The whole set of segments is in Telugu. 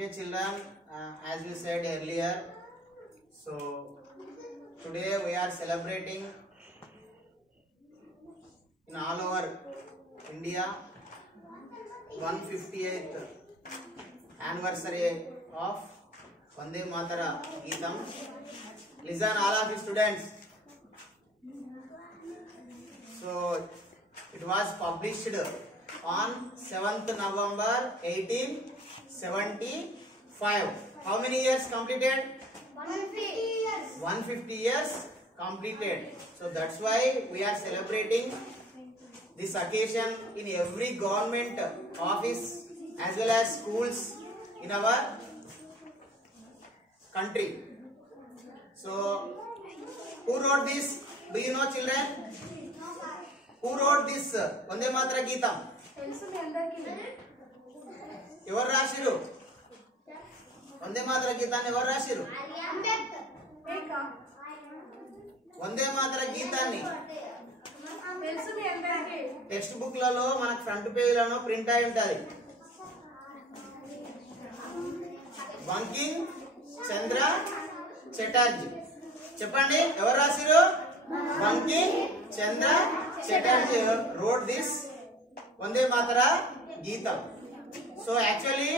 Okay, children, as we said earlier, so today we are celebrating in all over India 158th anniversary of Vande Matara Geetam. Listen, all of you students. So it was published on 7th November 1875. How many years completed? 150 years. 150 years completed. So that's why we are celebrating this occasion in every government office as well as schools in our country. So who wrote this? Do you know, children? Who wrote this Vande Matara Geetam? ఎవరు రాసిరు? వందే మాతర గీతాన్ని ఎవరు రాసిరు? వందే మాతర గీతాన్ని టెక్స్ట్ బుక్ లలో మనకు ఫ్రంట్ పేజ్ లలో ప్రింట్ అయి ఉంటది. బంకింగ్ చంద్ర చటర్జీ. చెప్పండి ఎవరు రాసిరు? Bankim Chandra Chatterjee wrote this Vande Matara Geetam. So actually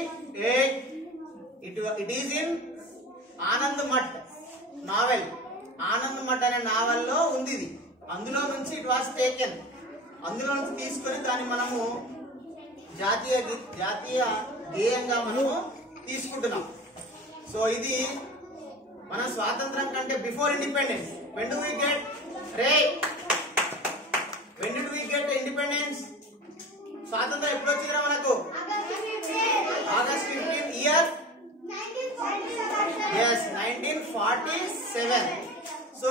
it is in Anand Math novel. Anand Math అనే నావెల్ లో ఉంది ఇది. అందులో నుంచి ఇట్ వాస్ టేకెన్. అందులో నుంచి తీసుకొని దాన్ని మనము జాతీయ గేయంగా మనము తీసుకుంటున్నాం. సో ఇది మన స్వాతంత్రం కంటే before independence. when do we get independence? స్వాతంత్రం ఎప్పుడు వచ్చిందిరా మనకు? August 15 year 1947. So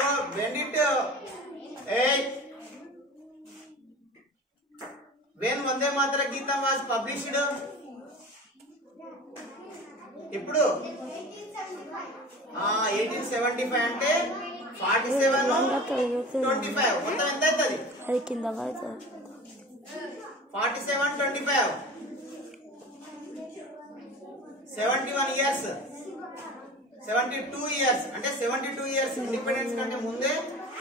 when Vande Matara Geetam was published? ఎప్పుడు? 1875 అంటే 47 25 మొత్తం ఎంత అవుతుంది? 47 25 71 ఇయర్స్ 72 ఇయర్స్ అంటే 72 ఇయర్స్ ఇండిపెండెన్స్ కంటే ముందే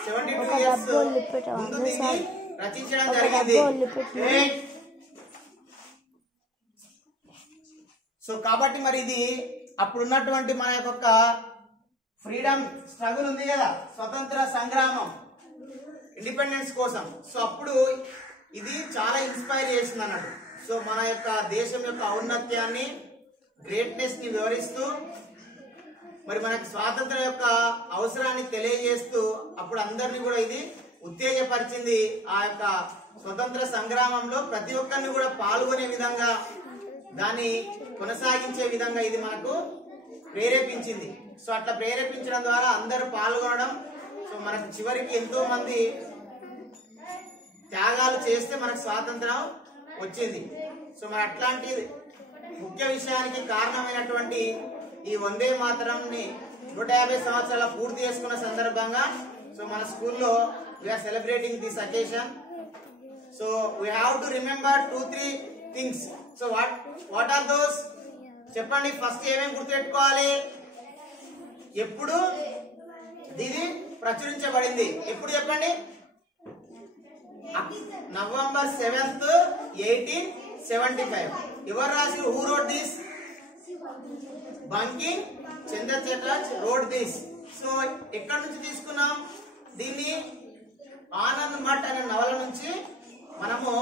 72 ఇయర్స్ ముందు దీన్ని రచించడం జరిగింది. సో కాబట్టి మరి ఇది అప్పుడున్నటువంటి మన యొక్క ఫ్రీడమ్ స్ట్రగుల్ ఉంది కదా, స్వతంత్ర సంగ్రామం ఇండిపెండెన్స్ కోసం. సో అప్పుడు ఇది చాలా ఇన్స్పైర్ చేసింది అన్నట్టు. సో మన యొక్క దేశం యొక్క ఔన్నత్యాన్ని, గ్రేట్నెస్ ని వివరిస్తూ మరి మనకి స్వాతంత్రం యొక్క అవసరాన్ని తెలియజేస్తూ అప్పుడు అందరినీ కూడా ఇది ఉత్తేజపరిచింది. ఆ యొక్క స్వతంత్ర సంగ్రామంలో ప్రతి ఒక్కరిని కూడా పాల్గొనే విధంగా, దాన్ని కొనసాగించే విధంగా ఇది మనకు ప్రేరేపించింది. సో అట్లా ప్రేరేపించడం ద్వారా అందరూ పాల్గొనడం, సో మనకు చివరికి ఎంతో మంది త్యాగాలు చేస్తే మనకు స్వాతంత్రం వచ్చింది. సో మరి అట్లాంటి ముఖ్య విషయానికి కారణమైనటువంటి ఈ వందే మాతరంని 150 సంవత్సరాల పూర్తి చేసుకున్న సందర్భంగా సో మన స్కూల్లో we are celebrating this occasion. So we have to remember 2-3 things. So what are those? చెప్పండి. ఫస్ట్ ఏమేమి గుర్తుపెట్టుకోవాలి? ఎప్పుడు ఇది ప్రచురించబడింది? ఎప్పుడు చెప్పండి? November 7th 1875. ఎవరు రాసి? Who road this? Bunking Chandra Chatterjee road this. So ఎక్కడి నుంచి తీసుకున్నాం దీన్ని? ఆనంద్ మఠ్ అనే నవల నుంచి మనము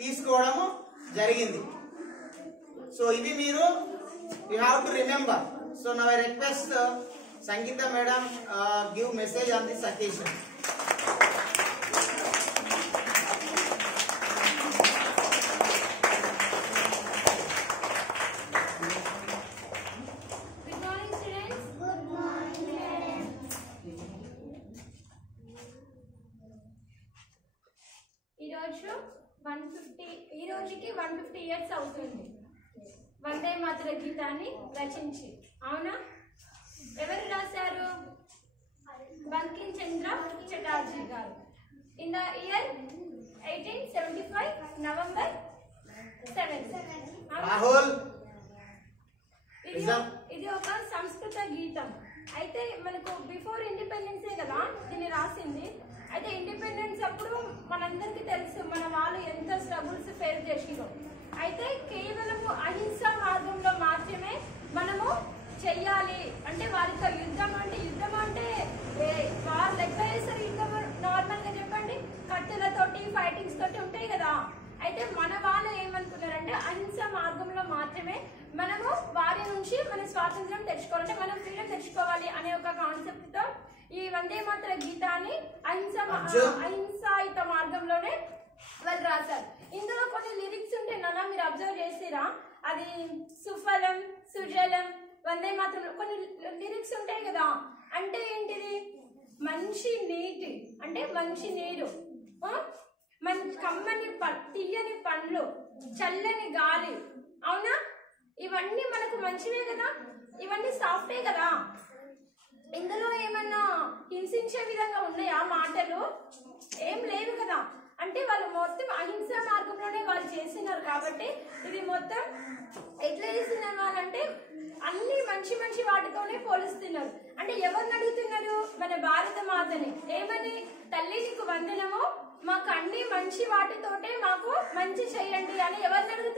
తీసుకోవడం జరిగింది. సో ఇది మీరు you have to remember. So now I request Sangeetha madam give message on this occasion. ఈ రోజుకి 150 ఇయర్స్ అవుతుంది వందే మాతర గీతాన్ని రచించి. అవునా? ఎవరు రాశారు? బంకిం చంద్ర చటర్జీ గారు. In the year 1875 November 7. Rahul ఇది ఒక సంస్కృత గీతం. అయితే మనకు బిఫోర్ ఇండిపెండెన్సే కదా దీన్ని రాసింది. అయితే ఇండిపెండెన్స్ అప్పుడు మనందరికీ తెలుసు మన వాళ్ళు ఎంత స్ట్రగుల్స్ ఫేస్ చేసిరో. అయితే కేవలము అహింసా మార్గంలో మాత్రమే మనము చెయ్యాలి. అంటే వారితో యుద్ధం అంటే వాళ్ళు ఎట్లా చేస్తారు యుద్ధం? నార్మల్ గా చెప్పండి, కత్తులతోటి ఫైటింగ్స్ తోటి ఉంటాయి కదా. అయితే మన వాళ్ళు ఏమనుకున్నారంటే అహింసా మార్గంలో మాత్రమే మనము వారి నుంచి మన స్వాతంత్రం తెచ్చుకోవాలంటే మనం ఫ్రీడమ్ తెచ్చుకోవాలి అనే ఒక కాన్సెప్ట్ తో ఈ వందే మాతర గీతాన్ని అహింసాయుత మార్గంలోనే వాళ్ళు రాశారు. ఇందులో కొన్ని లిరిక్స్ ఉంటే నాన్న మీరు అబ్జర్వ్ చేసిరా? అది సుఫలం సుజలం వందే మాతరం కొన్ని లిరిక్స్ ఉంటాయి కదా. అంటే ఏంటిది? మంచి నీటి అంటే మంచి నీరు, కమ్మని తీయని పండ్లు, చల్లని గాలి. అవునా? ఇవన్నీ మనకు మంచివే కదా, ఇవన్నీ సాఫ్టే కదా. ఇందులో ఏమన్నా హింసించే విధంగా ఉన్నాయా మాటలు? ఏం లేవు కదా. అంటే వాళ్ళు మొత్తం అహింసా మార్గంలోనే వాళ్ళు చేసినారు కాబట్టి ఇది మొత్తం ఎట్లా చేసినారు వాళ్ళంటే అన్ని మంచి మంచి వాటితోనే పోలుస్తున్నారు. అంటే ఎవరిని అడుగుతున్నారు? మన భారత మాతని. ఏమని? తల్లి నీకు వందనము, మాకు అన్ని మంచి వాటితోటే మాకు మంచి చెయ్యండి అని ఎవరిని అడుగుతున్నారు?